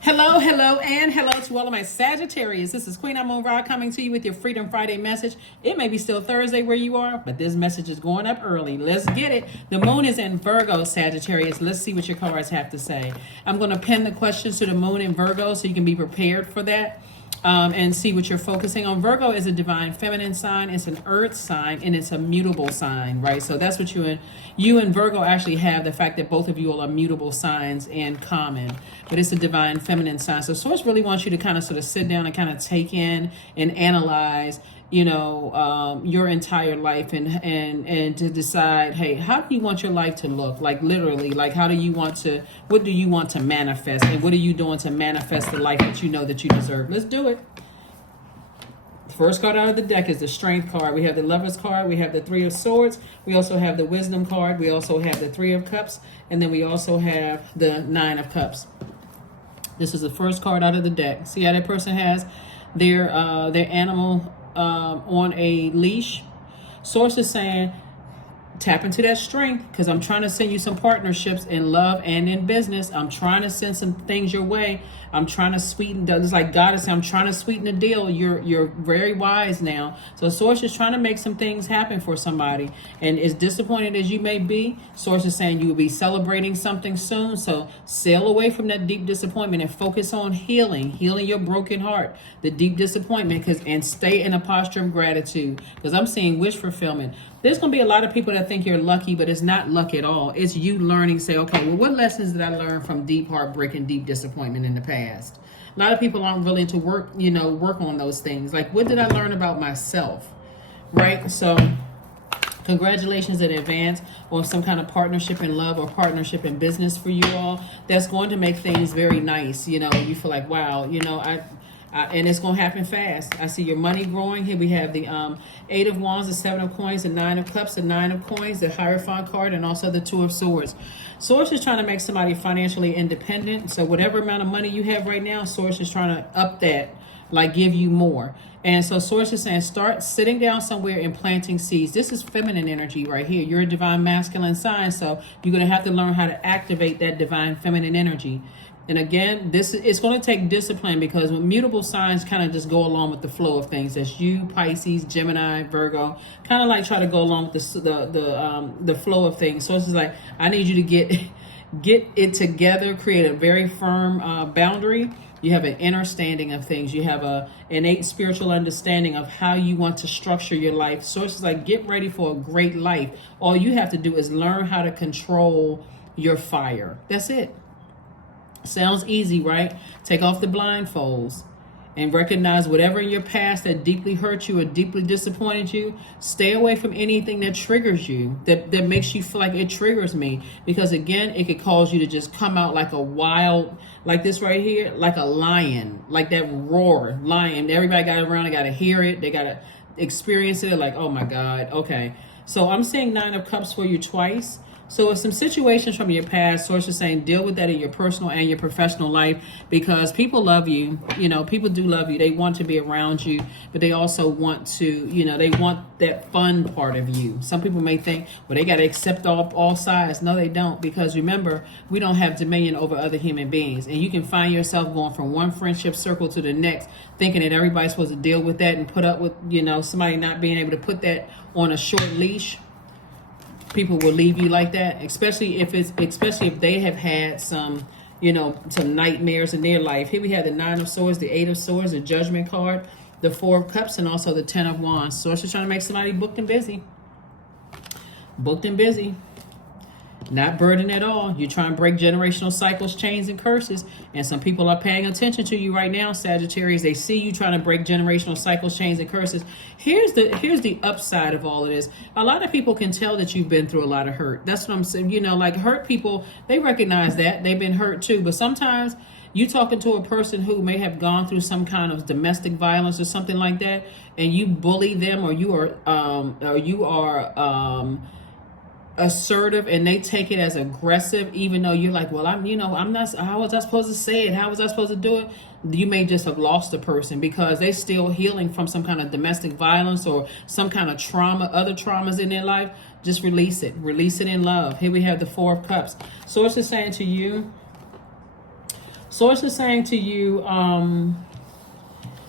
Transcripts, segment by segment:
Hello, hello, and hello to all of my Sagittarius. This is Queen Amun Ra coming to you with your Freedom Friday message. It may be still Thursday where you are, but this message is going up early. Let's get it. The moon is in Virgo, Sagittarius. Let's see what your cards have to say. I'm going to pin the questions to the moon in Virgo so you can be prepared for that. And see what you're focusing on. Virgo is a divine feminine sign. It's an earth sign and it's a mutable sign, right? So that's what you and Virgo actually have, the fact that both of you all are mutable signs in common. But it's a divine feminine sign. So Source really wants you to kind of sort of sit down and kind of take in and analyze, your entire life and to decide, hey, how do you want your life to look? Like literally, like what do you want to manifest? And what are you doing to manifest the life that you know that you deserve? Let's do it. The first card out of the deck is the Strength card. We have the Lover's card. We have the Three of Swords. We also have the Wisdom card. We also have the Three of Cups. And then we also have the Nine of Cups. This is the first card out of the deck. See how that person has their animal on a leash. Source is saying tap into that strength, because I'm trying to send you some partnerships in love and in business. I'm trying to send some things your way. I'm trying to sweeten. It's like God is saying, I'm trying to sweeten the deal. You're very wise now. So Source is trying to make some things happen for somebody. And as disappointed as you may be, Source is saying you will be celebrating something soon. So sail away from that deep disappointment and focus on healing your broken heart, the deep disappointment, and stay in a posture of gratitude. Because I'm seeing wish fulfillment. There's going to be a lot of people that think you're lucky, but it's not luck at all. It's you learning, say, okay, well, what lessons did I learn from deep heartbreak and deep disappointment in the past? A lot of people aren't willing to work on those things. Like, what did I learn about myself? Right? So congratulations in advance on some kind of partnership in love or partnership in business for you all. That's going to make things very nice. You feel like, wow, and it's going to happen fast. I see your money growing. Here we have the Eight of Wands, the Seven of Coins, the Nine of Cups, the Nine of Coins, the Hierophant card, and also the Two of Swords. Source is trying to make somebody financially independent. So whatever amount of money you have right now, Source is trying to up that, like give you more. And so Source is saying start sitting down somewhere and planting seeds. This is feminine energy right here. You're a divine masculine sign, so you're going to have to learn how to activate that divine feminine energy. And again, it's going to take discipline, because when mutable signs kind of just go along with the flow of things. That's you, Pisces, Gemini, Virgo, kind of like try to go along with the flow of things. So it's just like, I need you to get it together, create a very firm boundary. You have an understanding of things. You have a innate spiritual understanding of how you want to structure your life. So it's like, get ready for a great life. All you have to do is learn how to control your fire. That's it. Sounds easy, right? Take off the blindfolds and recognize whatever in your past that deeply hurt you or deeply disappointed you. Stay away from anything that triggers you, that makes you feel like it triggers me. Because again, it could cause you to just come out like a wild, like this right here, like a lion, like that roar lion. Everybody got around, they got to hear it. They got to experience it. Like, oh my God. Okay. So I'm seeing Nine of Cups for you twice. So if some situations from your past, Source is saying deal with that in your personal and your professional life, because people love you. People do love you. They want to be around you, but they also want to, they want that fun part of you. Some people may think, well, they got to accept all sides. No, they don't, because remember, we don't have dominion over other human beings. And you can find yourself going from one friendship circle to the next, thinking that everybody's supposed to deal with that and put up with, somebody not being able to put that on a short leash. People will leave you like that, especially if they have had some nightmares in their life. Here we have the Nine of Swords, the Eight of Swords, the Judgment card, the Four of Cups, and also the Ten of Wands. So it's just trying to make somebody booked and busy. Booked and busy. Not burdened at all. You're trying to break generational cycles, chains, and curses. And some people are paying attention to you right now, Sagittarius. They see you trying to break generational cycles, chains, and curses. Here's the upside of all of this. A lot of people can tell that you've been through a lot of hurt. That's what I'm saying. Like hurt people, they recognize that. They've been hurt too. But sometimes you talking to a person who may have gone through some kind of domestic violence or something like that, and you bully them, or you are assertive, and they take it as aggressive, even though you're like, well, I'm not, how was I supposed to say it? How was I supposed to do it? You may just have lost a person because they're still healing from some kind of domestic violence or some kind of trauma, other traumas in their life. Just release it in love. Here we have the Four of Cups. Source is saying to you, Source is saying to you, I'm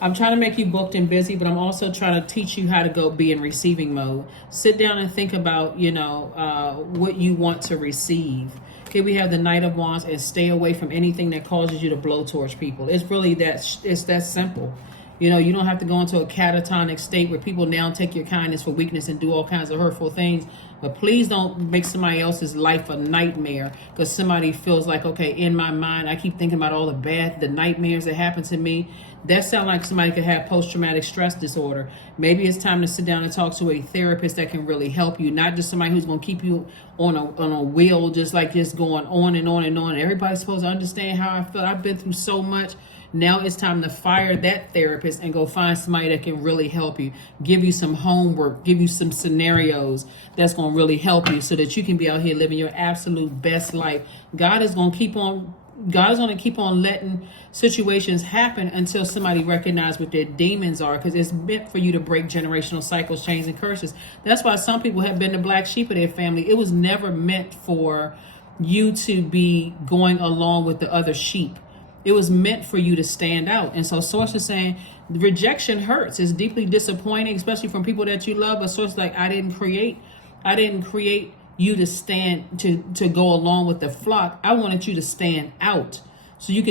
trying to make you booked and busy, but I'm also trying to teach you how to go be in receiving mode. Sit down and think about, what you want to receive. Here we have the Knight of Wands, and stay away from anything that causes you to blow towards people. It's really it's that simple. You don't have to go into a catatonic state where people now take your kindness for weakness and do all kinds of hurtful things. But please don't make somebody else's life a nightmare because somebody feels like, okay, in my mind, I keep thinking about all the nightmares that happen to me. That sounds like somebody could have post-traumatic stress disorder. Maybe it's time to sit down and talk to a therapist that can really help you, not just somebody who's going to keep you on a wheel, just going on and on and on. Everybody's supposed to understand how I feel. I've been through so much. Now it's time to fire that therapist and go find somebody that can really help you, give you some homework, give you some scenarios that's going to really help you so that you can be out here living your absolute best life. God is going to keep on letting situations happen until somebody recognizes what their demons are, because it's meant for you to break generational cycles, chains, and curses. That's why some people have been the black sheep of their family. It was never meant for you to be going along with the other sheep. It was meant for you to stand out. And so Source is saying rejection hurts. It's deeply disappointing, especially from people that you love. But Source is like, I didn't create you to stand to go along with the flock. I wanted you to stand out so you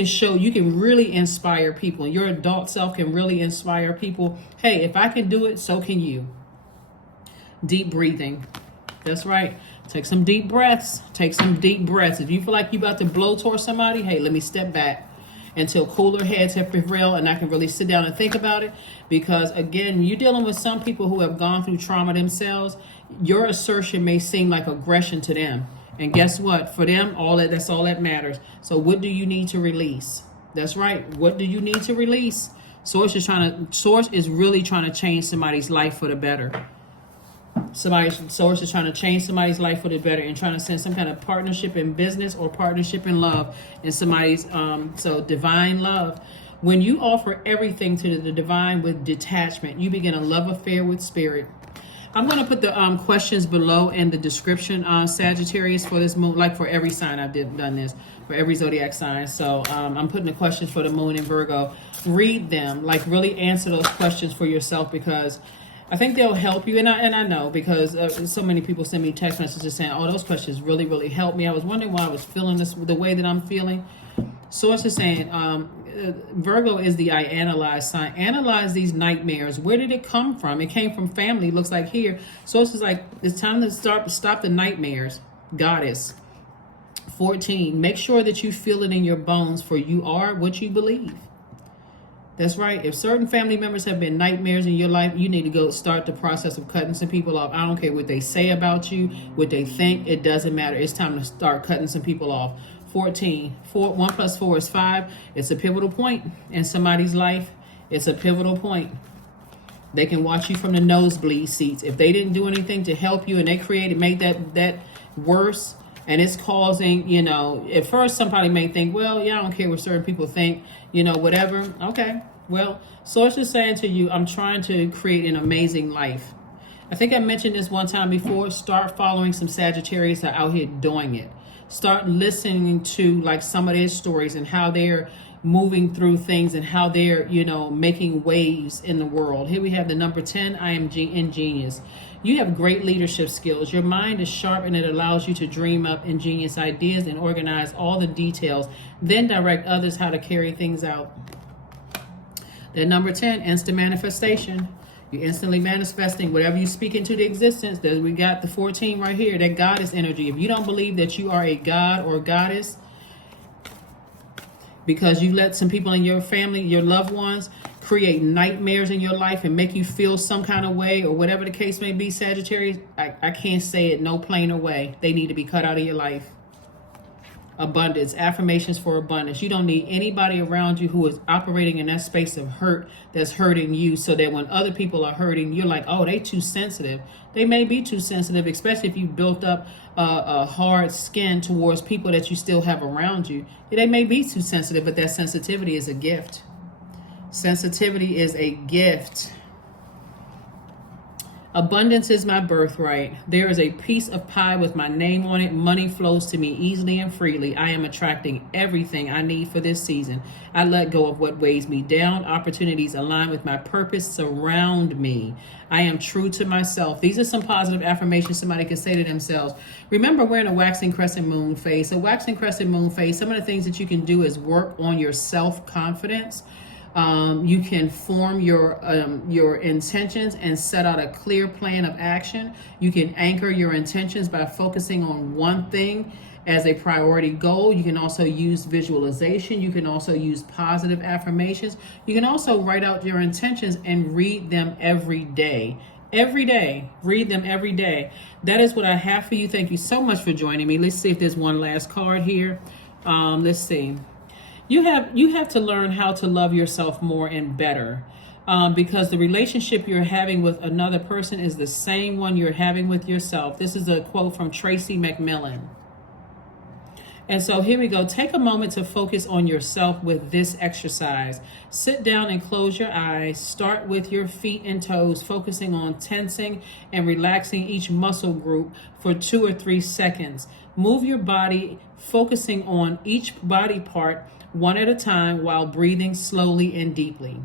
can really inspire people. Your adult self can really inspire people. Hey, if I can do it, so can you. Deep breathing. That's right. Take some deep breaths. Take some deep breaths. If you feel like you're about to blow towards somebody, hey, let me step back until cooler heads have prevailed and I can really sit down and think about it. Because again, you're dealing with some people who have gone through trauma themselves. Your assertion may seem like aggression to them. And guess what? For them, that's all that matters. So what do you need to release? That's right. What do you need to release? Source is really trying to change somebody's life for the better. Source is trying to change somebody's life for the better and trying to send some kind of partnership in business or partnership in love in somebody's divine love. When you offer everything to the divine with detachment, you begin a love affair with spirit. I'm going to put the questions below in the description, Sagittarius, for this moon, like for every sign I've done this, for every zodiac sign. So I'm putting the questions for the moon in Virgo. Read them, like really answer those questions for yourself, because I think they'll help you. And I know, because so many people send me text messages saying, oh, those questions really, really helped me. I was wondering why I was feeling this the way that I'm feeling. Source is saying, Virgo is the I analyze sign. Analyze these nightmares. Where did it come from? It came from family. Looks like here. Source is like, it's time to stop the nightmares. Goddess. 14. Make sure that you feel it in your bones, for you are what you believe. That's right. If certain family members have been nightmares in your life, you need to go start the process of cutting some people off. I don't care what they say about you, what they think. It doesn't matter. It's time to start cutting some people off. 14. 1 + 4 is 5. It's a pivotal point in somebody's life. It's a pivotal point. They can watch you from the nosebleed seats. If they didn't do anything to help you and they made that worse, and it's causing, at first somebody may think, well, yeah, I don't care what certain people think, whatever. Okay. Well, Source is saying to you, I'm trying to create an amazing life. I think I mentioned this one time before. Start following some Sagittarius that are out here doing it. Start listening to like some of their stories and how they're moving through things and how they're, making waves in the world. Here we have the number 10, I am ingenious. You have great leadership skills. Your mind is sharp and it allows you to dream up ingenious ideas and organize all the details, then direct others how to carry things out. Then number 10, instant manifestation. You're instantly manifesting whatever you speak into the existence. We got the 14 right here, that goddess energy. If you don't believe that you are a god or a goddess, because you let some people in your family, your loved ones, create nightmares in your life and make you feel some kind of way or whatever the case may be, Sagittarius, I can't say it no plainer way. They need to be cut out of your life. Abundance, affirmations for abundance. You don't need anybody around you who is operating in that space of hurt that's hurting you, so that when other people are hurting, you're like, oh, they too sensitive. They may be too sensitive, especially if you built up a hard skin towards people that you still have around you. They may be too sensitive, but that sensitivity is a gift. Sensitivity is a gift. Abundance is my birthright. There is a piece of pie with my name on it. Money flows to me easily and freely. I am attracting everything I need for this season. I let go of what weighs me down. Opportunities align with my purpose surround me. I am true to myself. These are some positive affirmations somebody can say to themselves. Remember, we're in a waxing crescent moon phase. So waxing crescent moon phase, some of the things that you can do is work on your self-confidence. You can form your intentions and set out a clear plan of action. You can anchor your intentions by focusing on one thing as a priority goal. You can also use visualization. You can also use positive affirmations. You can also write out your intentions and read them every day. Every day. Read them every day. That is what I have for you. Thank you so much for joining me. Let's see if there's one last card here. Let's see. You have to learn how to love yourself more and better, because the relationship you're having with another person is the same one you're having with yourself. This is a quote from Tracy McMillan. And so here we go. Take a moment to focus on yourself with this exercise. Sit down and close your eyes. Start with your feet and toes, focusing on tensing and relaxing each muscle group for 2 or 3 seconds. Move your body, focusing on each body part one at a time while breathing slowly and deeply.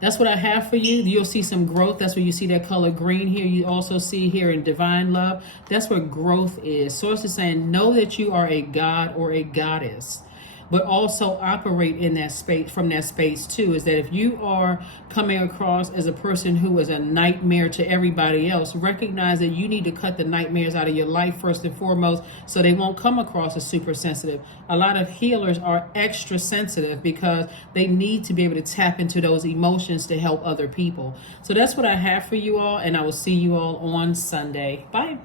That's what I have for you. You'll see some growth. That's where you see that color green here. You also see here in divine love. That's where growth is. Source is saying, know that you are a god or a goddess, but also operate in that space, from that space too, is that if you are coming across as a person who is a nightmare to everybody else, recognize that you need to cut the nightmares out of your life first and foremost, so they won't come across as super sensitive. A lot of healers are extra sensitive because they need to be able to tap into those emotions to help other people. So that's what I have for you all, and I will see you all on Sunday. Bye.